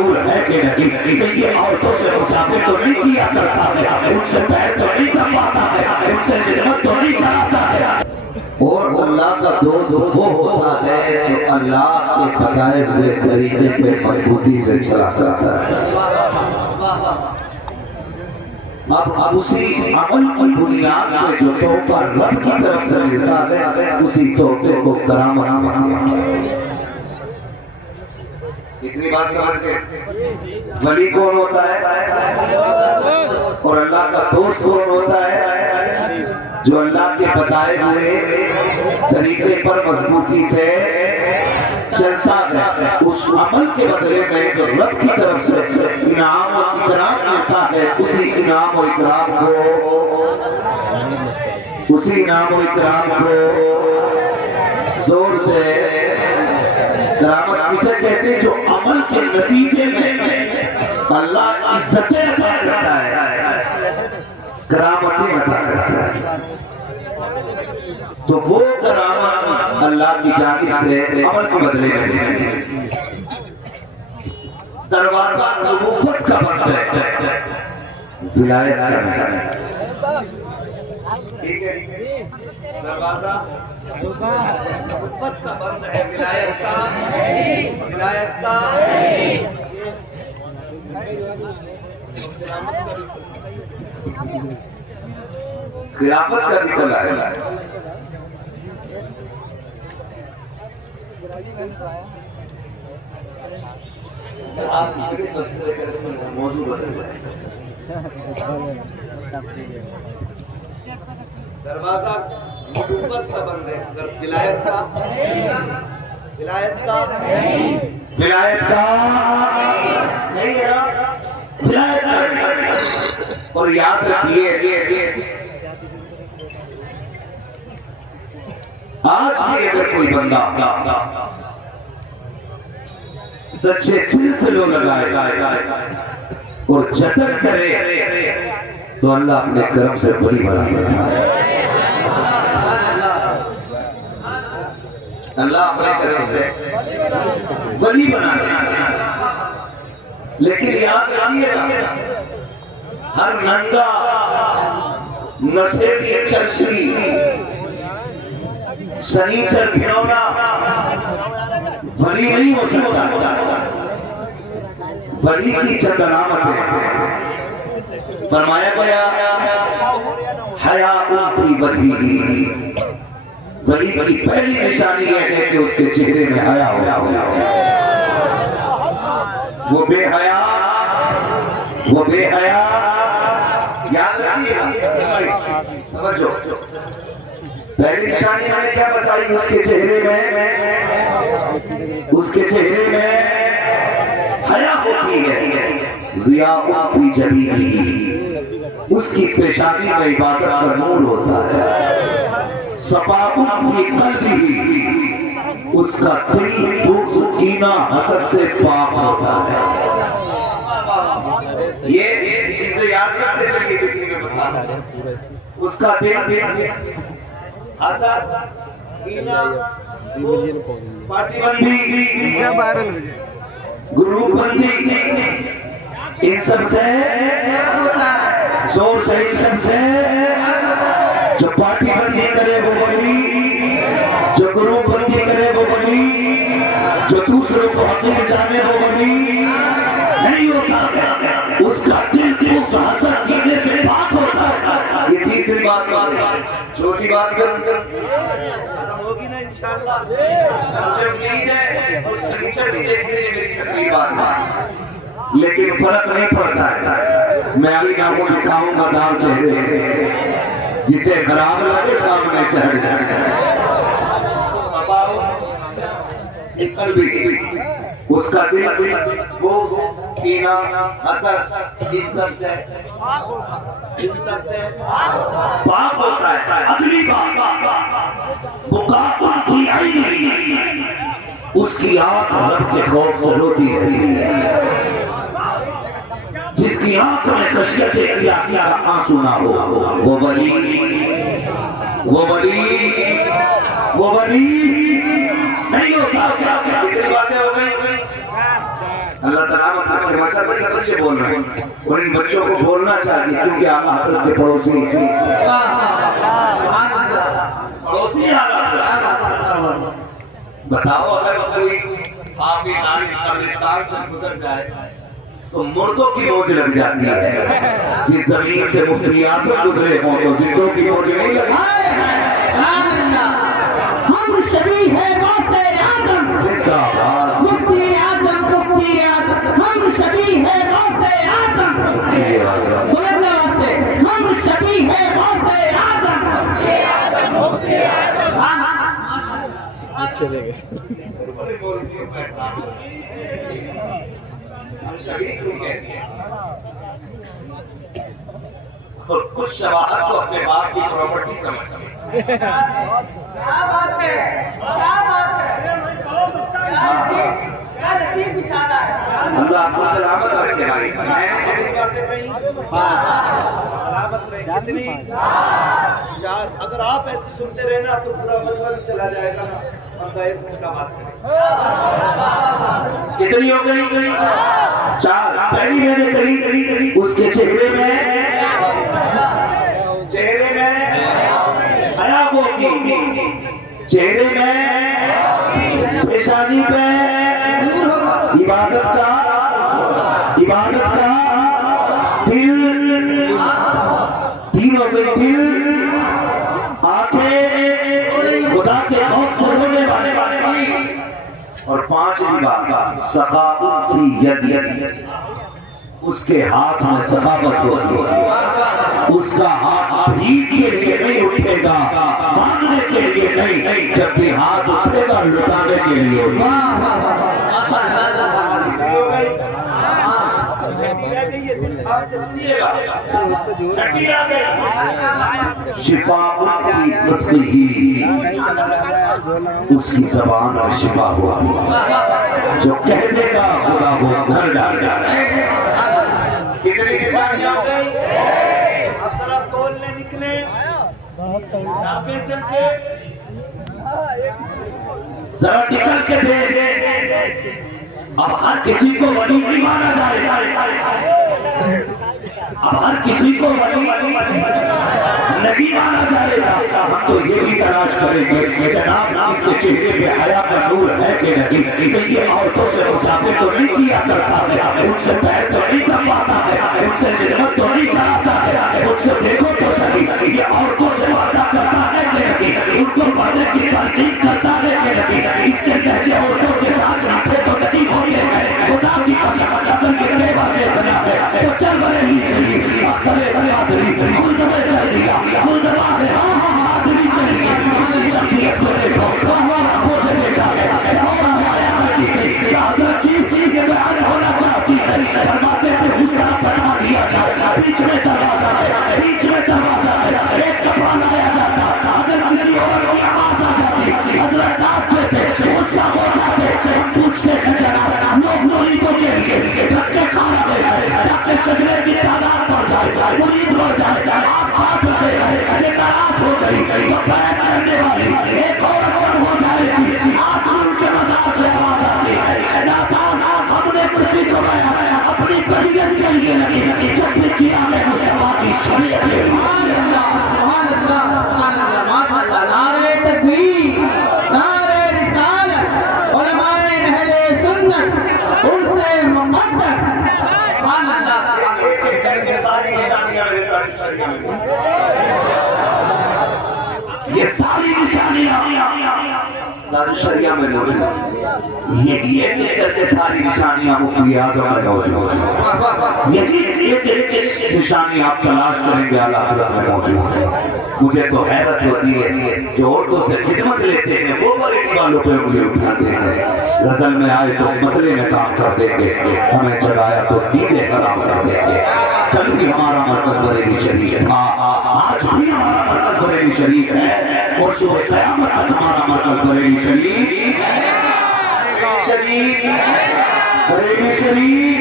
नूर है कि नहीं, कि ये औरतों से मुसाफिर तो नहीं किया करता है, उनसे पैर तो नहीं दबाता है, उनसे खिदमत तो नहीं कराता है। और अल्लाह का दोस्त वो होता है जो अल्लाह के बताए हुए तरीके पे मजबूती से चला करता है। अब उसी अमल की बुनियाद पे जो तोहफा रब की तरफ से मिलता है, उसी तोहफे को करामत माना। इतनी बात समझ के वली कौन होता है और अल्लाह का दोस्त कौन होता है? जो अल्लाह के बताए हुए तरीके पर मजबूती से चलता है, उस अमल के बदले में जो रब की तरफ से इनाम और इकराम मिलता है, उसी इनाम और इकराम को जोर से करामत किसे कहते हैं? जो अमल के नतीजे में अल्लाह इज्जतें अता करता है, करामतें अता करता है। तो वो करामत अल्लाह की जानिब से अमल के बदले में मिलती है। दरवाजा नबूवत का बंद है, विलायत का नहीं। ठीक है, दरवाजा नबूवत का बंद है, विलायत का खिलाफत का भी कला है। आप इतने तफसील करें मौजू बदल जाएगा। दरवाजा नबूवत का बंद है, अगर विलायत का नहीं है ना, विलायत का नहीं। और याद रखिए, आज भी अगर कोई बंदा सच्चे दिल से लो लगाए और जतन करे, तो अल्लाह अपने कर्म से वली बना देता है। अल्लाह अपने कर्म से वली बना देता है। लेकिन याद रखिएगा, हर नंगा नशेड़ी चर्ची सनीचर घिनौना वली नहीं हो सकता। वली की चंद अलामतें फरमाया गया, हया फी वजहिही, वली की पहली निशानी यह है कि उसके चेहरे में हया होता है। वो बेहया याद रखिएगा, समझो। पहली निशानी मैंने क्या बताई? उसके चेहरे में हया होती है। ज़ियाउन फी जबीनिही, उसकी पेशानी में इबादत का नूर होता है। सफ़ाउन फी क़ल्बिही, उसका दिल बुग़्ज़ कीना हसद से पाक होता है। ये चीजें याद रखते चलिए जितनी मैं बता रहा हूं। उसका दिल हसद, कीना, पार्टीबंदी, ग्रुपबंदी, इन सब से जोर से, इन सब से जो पार्टीबंदी करे वो वली, जो ग्रुपबंदी करे वो वली, जो दूसरों को हकीर जाने वो वली नहीं होता है। उसका दिल उस हसद कीने से पाक होता है। ये तीसरी बात। चौथी बात खत्म होगी ना इंशाअल्लाह। मुझे उम्मीद है और सनीचर भी देखेंगे मेरी तकरीर बाद। लेकिन फर्क नहीं पड़ता है। मैं आईना को दिखाऊंगा दाल चेहरे के, जिसे खराब लगे सामने शहर जाए। उसका दिल वो कीना, हसद, इन सब से पाक होता है। अगली बात, बुकाउन फी ऐनिही, उसकी आंख रब के खौफ से रोती रहती है। जिसकी आंख में खशियत इलाही का आंसू ना हो, वो वली नहीं होता। इतनी बातें हो गई। अल्लाह सलामत रखे। माशाअल्लाह ये बच्चे बोल रहे हैं और इन बच्चों को बोलना चाहिए क्योंकि आला हजरत के पड़ोसी आला हजरत। बताओ अगर कोई हाफिज आलिम कब्रिस्तान से गुजर जाए तो मुर्दों की मौज लग जाती है। जिस जमीन से मुफ्ती आजम गुजरे हों तो जिंदों की मौज नहीं लगी। हम शबी है वासे आजम जिंदाबाद मुफ्ती आजम हम शबी है वासे आजम बुलंद आवाज से हम शबी है वासे आजम चले गए। और कुछ शवाहद को अपने बाप की प्रॉपर्टी समझते हैं। क्या बात है क्या लतीफ इशारा है। अल्लाह आपको सलामत रखे भाई। मैंने कितनी बातें कही? सलामत रहे कितनी? 4। अगर आप ऐसे सुनते रहे ना तो पूरा मजमा भी चला जाएगा ना। बंदा एक मिनट का बात करे। कितनी हो गई? 4। पहली मैंने कही उसके चेहरे में हया होगी, चेहरे में पेशानी पे इबादत का दिल, 3 हो गई दिल, आंखें खुदा के खौफ से रोने वाले, और 5वीं बात सखावत फी यदी, उसके हाथ में सखावत होगी। उसका हाथ भीख के लिए नहीं उठेगा, मांगने के लिए नहीं, जब भी हाथ उठेगा लुटाने के लिए। शिफा ही उसकी जबान में शिफा होगी। जो कह देगा खुदा वो कर डालेगा। कितनी निशानियां हो गई? अब जरा तोलने निकले नापे चल के जरा निकल के दे। अब हर किसी को वली नहीं माना जाए। अब हर किसी को वली नहीं माना जाएगा। हम तो ये भी तलाश करेंगे जनाब इसके चेहरे पे हया का नूर है कि नहीं, कि ये औरतों से मुसाफिर तो नहीं किया करता है, उनसे पैर तो नहीं दबाता है, उनसे खिदमत तो नहीं कराता है। उनसे देखो तो सही ये औरतों से वादा करता है कि नहीं, उनको पढ़ने की तरकीब करता है कि नहीं, इसके लहजे औरतों के साथ रखे तो नहीं होते हैं। खुदा की कसम अगर ये तेवर देखना है तो चल बरेली चली अख्तरे बहादुरी खुद में चल दिया खुद है। बहादुरी चली इसी शख्सियत को देखो आंखों से देखा है जब हमारे करती थी हजरत जी ये बयान होना चाहती है फरमाते थे उस तरफ बता दिया जाए बीच में दरवाजा है एक कपड़ा लाया जाता अगर किसी औरत की आवाज आ जाती हजरत डांटते थे गुस्सा हो जाते हम पूछते हैं जनाब लोग मुरीदों के लिए धक्के खा रहे हैं ताकि सजने की तादाद बढ़ जाए मुरीद बढ़ जाए। आप बात रहे हैं ये नाराज हो गई तो बैठ करने वाली एक औरत कम हो जाएगी। आज भी उनके मजार से आवाज आती है नादान हमने किसी को बया अपनी तबीयत के लिए नहीं जब भी किया है मुस्तफा की शरीयत के लिए। नारे तकबीर नारे रिसालत उलमाए अहले सुन्नत उनसे मुक़द्दस करके सारी निशानियां मेरे तारीफ शरिया में, ये सारी निशानियां तारीफ शरिया में मौजूद। ये करके सारी निशानियां मुफ्ती आज़म में मौजूद। यही निशानी आप तलाश करेंगे आला हज़रत में मौजूद है। मुझे तो हैरत होती है जो औरतों से खिदमत लेते हैं वो बरेली वालों पे उंगली उठाते हैं। गजल में आए तो मतले में काम कर देंगे, हमें जगाया तो नींदें हराम कर देंगे। कल भी हमारा मरकज बरेली शरीफ था, आज भी हमारा मरकज बरेली शरीफ है और सुबह क़यामत तक हमारा मरकज बरेली शरीफ बरेली शरीफ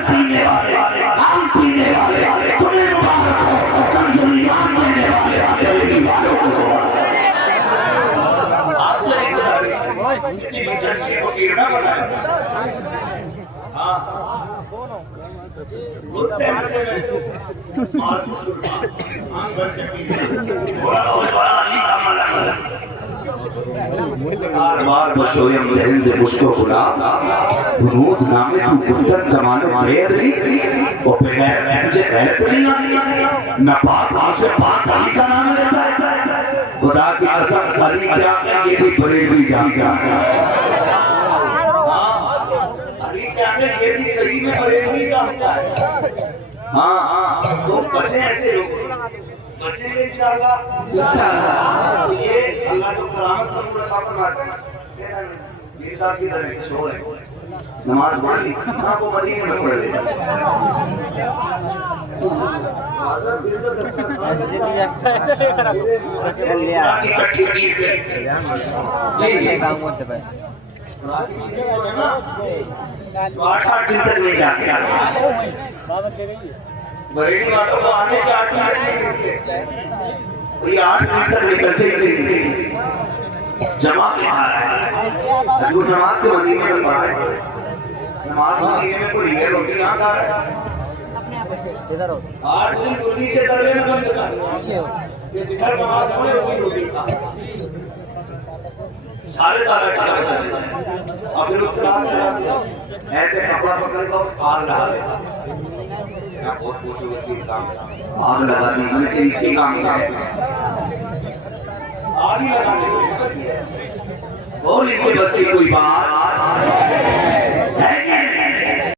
पीने वाले दारू पीने वाले तुम्हें मुबारक हो, कमजोर ईमान देने वाले बरेली वालों को आपसे नहीं गुजारिश किसी भी जर्सी को गिरना बनाए। कुत्ते नशे में फालतू सुरमा आंख भर के पी थोड़ा अली का मलक बार बशोयम दहन से मुश्को खुला हुनूस नामे तू गुफ्तन कमानो बेर भी और बगैर तुझे गैरत नहीं आती न पाक से पाक अली का नाम लेता है खुदा की कसम अली क्या है ये भी बरेलवी जानता है अली क्या है ये भी सही में बरेलवी जानता है हाँ तो बचे ऐसे लोग बचेंगे इंशाअल्लाह तो ये अल्लाह जो करामत का पूरा फरमाता है मीर साहब की तरह के शोर है नमाज पढ़ ली हाँ वो मदीने में पढ़ लेना इकट्ठी पीर के तो 8 दिन तक नहीं जाते बरेली वालों को आने के 8 मिनट नहीं मिलते वही 8 दिन तक निकलते ही नहीं जमा के बाहर आए हजूर नमाज के मदीने में पढ़ रहे नमाज मदीने में कोई है रोटी यहाँ खा रहा है 8 दिन कुर्दी के दरवे में बंद कर ये जिधर नमाज पढ़े वही रोटी खा सारे ताला का बता देता है और फिर उसके बाद ऐसे कपड़ा पकड़ को आग लगा देता बहुत पूछो आग लगा दी मैंने कि इसके काम क्या है आग ही लगा दे बस ये और इनके बस की कोई बात